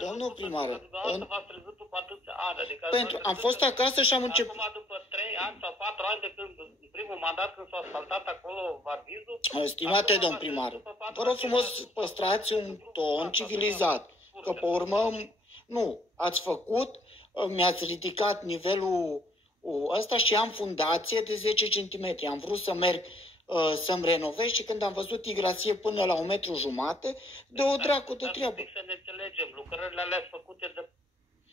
Domnul primar, v-ați trezit după atâția ani. Adică am fost acasă și am început... Acum, după 3 ani sau 4 ani de când, în primul mandat, când s-a asfaltat acolo Vardizul... Stimate domn primar, vă rog frumos, păstrați un ton civilizat. Că pe urmă, nu, ați făcut, mi-ați ridicat nivelul ăsta și am fundație de 10 cm. Am vrut să merg să-mi renovez și când am văzut tigrație până la 1,5 m, de o dracu de treabă. Să ne înțelegem, lucrările alea făcute de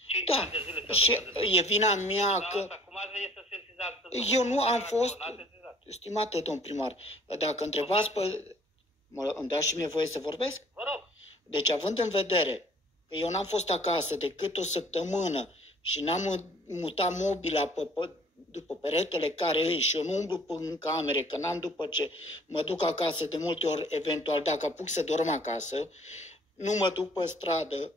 5 da, ani de zile. Și e vina mea că... Acum este sensizat. Eu nu am fost... Stimate domn primar, dacă întrebați pe... Îmi dați și mie voie să vorbesc? Vă rog. Deci, având în vedere că eu n-am fost acasă decât o săptămână și n-am mutat mobila după peretele care îi și eu nu umblu în camere, că n-am după ce mă duc acasă de multe ori, eventual dacă apuc să dorm acasă, nu mă duc pe stradă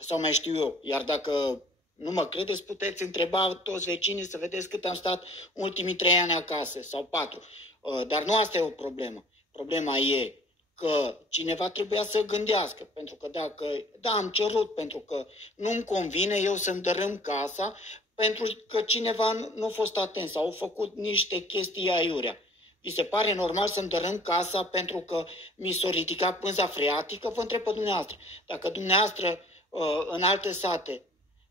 sau mai știu eu. Iar dacă nu mă credeți, puteți întreba toți vecinii să vedeți cât am stat ultimii 3 ani acasă sau 4. Dar nu asta e o problemă. Problema e că cineva trebuia să gândească, pentru că dacă, da, am cerut, pentru că nu-mi convine eu să-mi dărâm casa, pentru că cineva nu a fost atent sau au făcut niște chestii aiurea. Vi se pare normal să-mi dărâm casa pentru că mi s-a ridicat pânza freatică? Vă întreb pe dumneavoastră. Dacă dumneavoastră în alte sate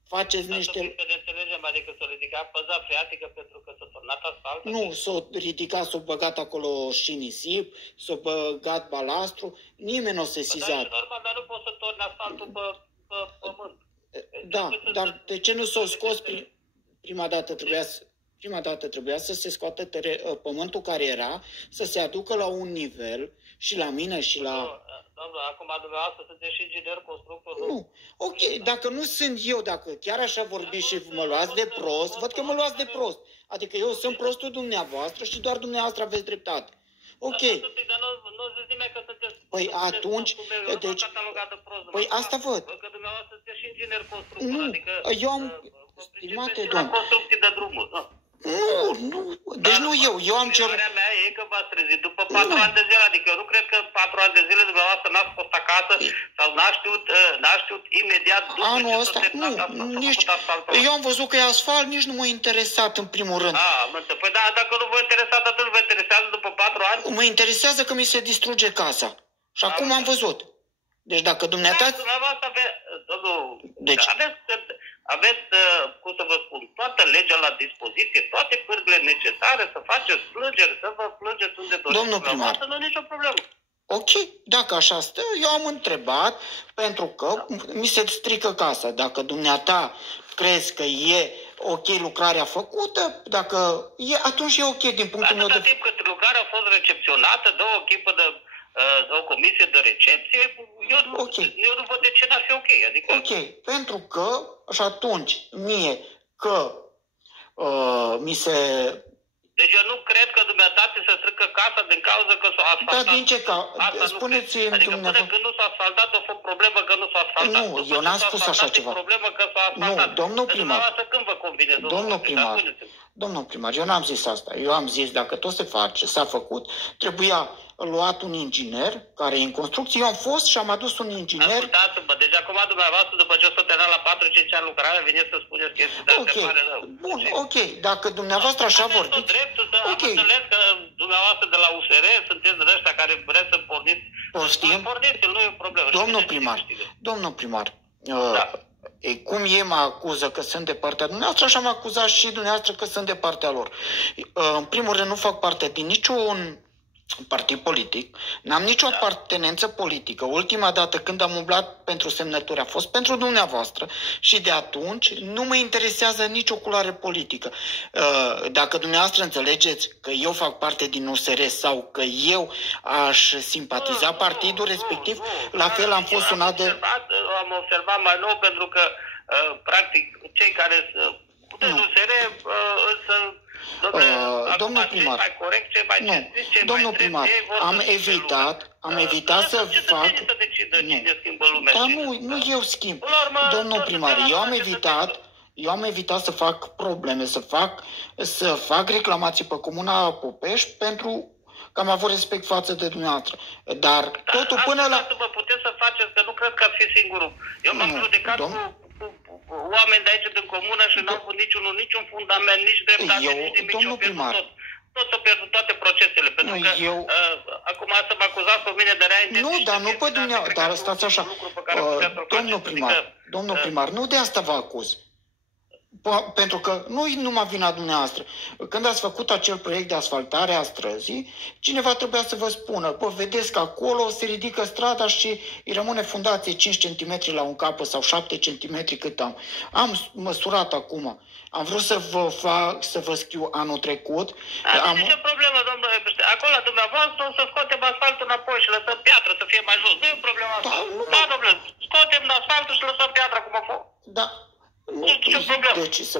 faceți niște... Să ne înțelegem, adică s-a ridicat pânza freatică pentru că s-a turnat asfalt? Nu, s-a ridicat, s-a băgat acolo și nisip, s-a băgat balastru, nimeni nu s-a sesizat. Dar normal, dar nu poți să torni asfaltul pe pământ. Da, dar de ce nu s-a scos prima dată trebuia să se scoată pământul care era, să se aducă la un nivel și la mine și la... Domnule, acum dumneavoastră sunteți și inginer constructor. Nu, ok, dacă nu sunt eu, dacă chiar așa vorbiți și mă luați de prost, văd că mă luați de prost. Adică eu sunt prostul dumneavoastră și doar dumneavoastră aveți dreptate. Ok. Dar nu zici nimeni că sunteți... Păi atunci, deci... Păi asta văd. Că dumneavoastră sunteți și inginer constructor. Nu, eu am... Stimate domn... construcții de drumuri, da. Nu, deci nu eu am cerut... Întrebarea mea e că v-ați trezit după 4 ani de zile, adică eu nu cred că 4 ani de zile dumneavoastră n-ați fost acasă sau n-ați știut imediat după anul ce ăsta, eu am văzut că e asfalt, nici nu m-a interesat în primul rând. Păi da, dacă nu vă interesează, atunci vă interesează după 4 ani? Mă interesează că mi se distruge casa. Și acum am văzut. Deci dacă dumneavoastră... Deci aveți, cum să vă spun, toată legea la dispoziție, toate pârghile necesare să faceți plângeri, să vă plângeți unde doriți. Domnul primar, nu e nicio problemă. Ok, dacă așa stă, eu am întrebat pentru că mi se strică casa. Dacă dumneata crezi că e ok lucrarea făcută, dacă e, atunci e ok din punctul meu de vedere. Atâta timp cât lucrarea a fost recepționată de o echipă de o comisie de recepție, eu nu văd de ce n-ar fi ok. Adică... Ok, pentru că și atunci mie că mi se... Deci eu nu cred că dumneata să strică casa din cauza că s-a asfaltat. Dar din ce spuneți-mi adică dumneavoastră... până când nu s-a asfaltat, a fost problemă că nu s-a asfaltat. Nu, eu n-am spus așa ceva. Problemă că s-a asfaltat. Nu, domnul primar. Când vă convine, Domnul primar, eu n-am zis asta. Eu am zis, dacă tot se face, s-a făcut, trebuia luat un inginer care e în construcție. Eu am fost și am adus un inginer. Ascultați-mă, deci acum dumneavoastră, după ce o să termina la 4-5 ani lucrare, veniți să spuneți chestii, dar se pare rău. Bun, ok, dacă dumneavoastră așa vorbiți. Aveți dreptul să am înțeles că dumneavoastră de la USR sunteți de ăștia care vreți să porniți. Poftim? Porniți, nu e o problemă. Domnul primar, cum ei mă acuză că sunt de partea dumneavoastră, așa mă acuzat și dumneavoastră că sunt de partea lor. În primul rând, nu fac parte din niciun partid politic, n-am nicio apartenență politică. Ultima dată când am umblat pentru semnături a fost pentru dumneavoastră și de atunci nu mă interesează nicio culoare politică. Dacă dumneavoastră înțelegeți că eu fac parte din USR sau că eu aș simpatiza partidul respectiv, la fel am fost sunat de... Am observat mai nou pentru că practic cei care de USR însă domnul primar, domnul primar, am evitat să fac... Dar nu eu schimb. Domnul primar, eu am evitat să fac probleme, să fac reclamații pe Comuna Popeș pentru că am avut respect față de dumneavoastră. Dar totul până la... Să vă puteți să faceți, că nu cred că ați fi singurul. Eu m-am judecat cu oameni de aici din comună și n-am avut niciun fundament, nici dreptate, nici nimic. Domnul primar, tot s-au pierdut toate procesele, pentru că acum să mă acuzați pe mine de rea intenție. Nu, dar nu pe dumneavoastră, dar stați așa. Domnul primar, nu de asta vă acuz. Pentru că nu e numai vina dumneavoastră. Când ați făcut acel proiect de asfaltare a străzii, cineva trebuia să vă spună, bă, vedeți că acolo se ridică strada și îi rămâne fundație 5 cm la un capăt sau 7 cm cât am. Am măsurat acum. Am vrut să vă scriu anul trecut. Nu e nicio problemă, domnule. Acolo, dumneavoastră, o să scoatem asfaltul înapoi și lăsăm piatră să fie mai jos. Nu e problema asta. Da, domnule, scoatem asfaltul și lăsăm piatra cum a fost. Da. Nu e nicio problemă. Deci să